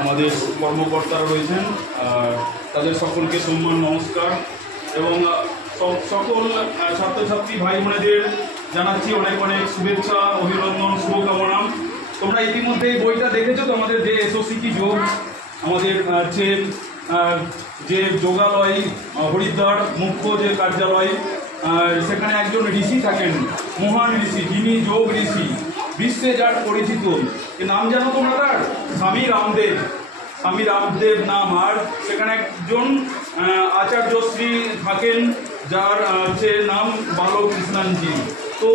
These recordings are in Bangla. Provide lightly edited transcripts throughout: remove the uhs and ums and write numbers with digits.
আমাদের কর্মকর্তারা রয়েছেন, তাদের সকলকে সম্মান নমস্কার এবং সকল ছাত্রছাত্রী ভাই বোনেদের জানাচ্ছি অনেক অনেক শুভেচ্ছা, অভিনন্দন, শুভকামনা। তোমরা ইতিমধ্যে এই বইটা দেখেছো তো, আমাদের যে এসওসি কি যোগ, আমাদের যে যোগালয় হরিদ্বার মুখ্য যে কার্যালয়, সেখানে একজন ঋষি থাকেন, মহান ঋষি, যিনি যোগ ঋষি, বিশ্বে যার পরিচিত। নাম জানো তোমরা তার? স্বামী রামদেব। স্বামী রামদেব নাম। আর সেখানে একজন আচার্যশ্রী থাকেন, যার নাম বালকৃষ্ণনজি। তো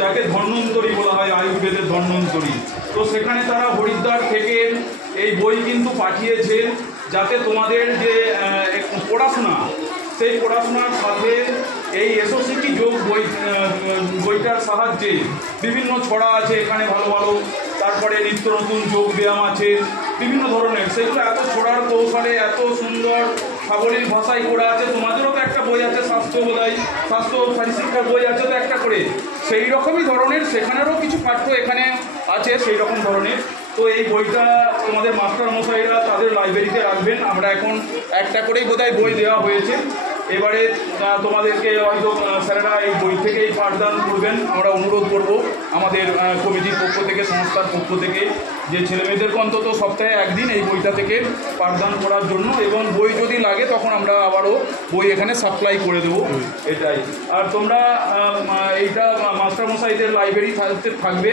যাকে ধন্বন্তরী বলা হয়, আয়ুর্বেদের ধন্বন্তরী। তো সেখানে তারা হরিদ্বার থেকে এই বই কিন্তু পাঠিয়েছে, যাতে তোমাদের যে পড়াশোনা, সেই পড়াশোনার সাথে এই এসওসি কি যোগ বইটার সাহায্যে বিভিন্ন ছড়া আছে এখানে ভালো ভালো, তারপরে নিত্য নতুন যোগ ব্যায়াম আছে বিভিন্ন ধরনের, সেগুলো এত ছড়ার কৌশলে এত সুন্দর সাবলীল ভাষায় করা আছে। তোমাদেরও তো একটা বই আছে, স্বাস্থ্য শারীরশিক্ষার বই আছে তো একটা করে, সেই রকমই ধরনের সেখানেরও কিছু পাঠ্য এখানে আছে সেই রকম ধরনের। তো এই বইটা তোমাদের মাস্টারমশাইরা তাদের লাইব্রেরিতে রাখবেন। আমরা এখন একটা করেই বোধহয় বই দেওয়া হয়েছে। এবারে তোমাদেরকে হয়তো স্যারেরা এই বই থেকেই পাঠদান করবেন। আমরা অনুরোধ করব আমাদের কমিটির পক্ষ থেকে, সংস্থার পক্ষ থেকে, যে ছেলেমেয়েদেরকে অন্তত সপ্তাহে একদিন এই বইটা থেকে পাঠদান করার জন্য, এবং বই যদি লাগে তখন আমরা আবারও বই এখানে সাপ্লাই করে দেবো, এটাই। আর তোমরা এইটা মাস্টারমশাইদের লাইব্রেরি থাকবে,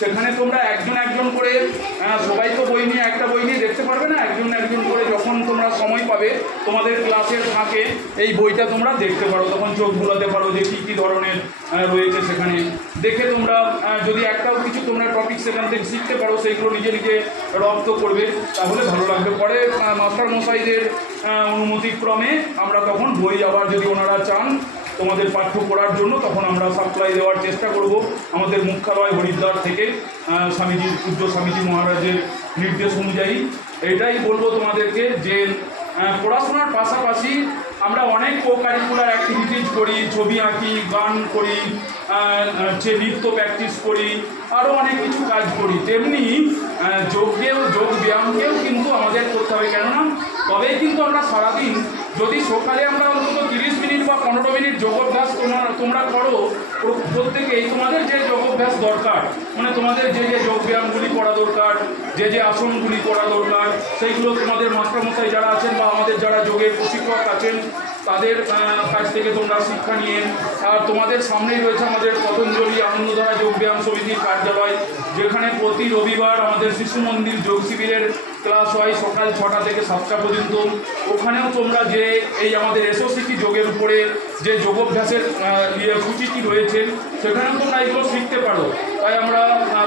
সেখানে তোমরা একজন একজন করে, সবাই তো বই নিয়ে একটা বই নিয়ে দেখতে পারবে না, একজন একজন করে যখন তোমরা সময় পাবে তোমাদের ক্লাসের ফাঁকে এই বইটা তোমরা দেখতে পারো, তখন চোখ বুলাতে পারো যে কী কী ধরনের রয়েছে সেখানে। দেখে তোমরা যদি একটাও কিছু তোমরা টপিক সেখান থেকে শিখতে পারো, সেইগুলো নিজে নিজে রপ্ত করবে, তাহলে ভালো লাগবে। পরে মাস্টারমশাইদের অনুমতিক্রমে আমরা তখন বই আবার যদি ওনারা চান তোমাদের পাঠ্য পড়ার জন্য, তখন আমরা সাপ্লাই দেওয়ার চেষ্টা করব আমাদের মুখ্যালয় হরিদ্বার থেকে, স্বামীজির, পূজ্য স্বামীজি মহারাজের নির্দেশ অনুযায়ী। এটাই বলবো তোমাদেরকে যে পড়াশোনার পাশাপাশি আমরা অনেক কো কারিকুলার অ্যাক্টিভিটিজ করি, ছবি আঁকি, গান করি, নৃত্য প্র্যাকটিস করি, আরও অনেক কিছু কাজ করি। তেমনি যোগ ব্যায়ামকেও কিন্তু আমাদের করতে হবে, কেননা তবেই কিন্তু আমরা সারাদিন, যদি সকালে আমরা অন্তত 30 মিনিট বা 15 মিনিট যোগাভ্যাস তোমরা করো প্রত্যেকেই, তোমাদের যে যোগাভ্যাস দরকার, মানে তোমাদের যে যে যোগ ব্যায়ামগুলি করা দরকার, যে যে আসনগুলি করা দরকার, সেইগুলো তোমাদের মাস্টারমশাই যারা আছেন বা আমাদের যারা যোগের প্রশিক্ষক আছেন তাদের কাছ থেকে তোমরা শিক্ষা নিয়ে। আর তোমাদের সামনেই রয়েছে আমাদের পতঞ্জলি আনন্দধারা যোগব্যায়াম সমিতির কার্যালয়, যেখানে প্রতি রবিবার আমাদের শিশু মন্দির যোগ শিবিরের ক্লাস হয় সকাল 6টা থেকে 7টা পর্যন্ত। ওখানেও তোমরা যে এই আমাদের এসওসি কি যোগের উপরে যে যোগাভ্যাসের সূচিটি রয়েছে, সেখানেও তোমরা এগুলো শিখতে পারো। তাই আমরা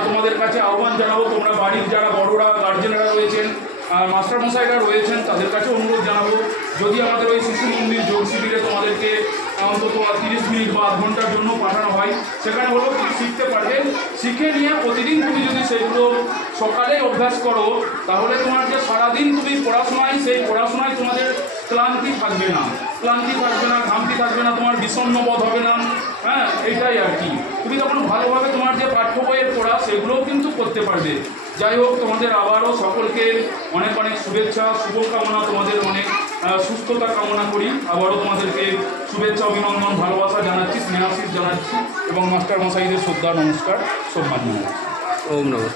তোমাদের কাছে আহ্বান জানাবো, তোমরা বাড়ির যারা বড়রা, গার্জেনরা রয়েছেন, মাস্টারমশাইরা রয়েছেন, তাদের কাছে অনুরোধ জানাবো, যদি আমাদের ওই শিশু মন্দির যোগ শিবিরে তোমাদেরকে অন্তত 30 মিনিট বা আধ ঘন্টার জন্য পাঠানো হয়, সেখানে হলো তুমি শিখতে পারবে। শিখে নিয়ে প্রতিদিন তুমি যদি সেগুলো সকালে অভ্যাস করো, তাহলে তোমার যে সারাদিন তুমি পড়াশোনায়, সেই পড়াশোনায় তোমাদের ক্লান্তি থাকবে না, ঘামতি থাকবে না, তোমার বিষণ্ণ বোধ হবে না। হ্যাঁ, এইটাই আর কি। তুমি তখন ভালোভাবে তোমার যে পাঠ্য বইয়ের পড়া, সেগুলোও কিন্তু করতে পারবে। যাই হোক, তোমাদের আবারও সকলকে অনেক অনেক শুভেচ্ছা, শুভকামনা, তোমাদের অনেক সুস্থতা কামনা করি। আবারও তোমাদেরকে শুভেচ্ছা, অভিনন্দন, ভালোবাসা জানাচ্ছি, স্নেহাশীষ জানাচ্ছি, এবং মাস্টারমশাইদের শ্রদ্ধা, নমস্কার, সম্মান জানাচ্ছি। ওম নমঃ।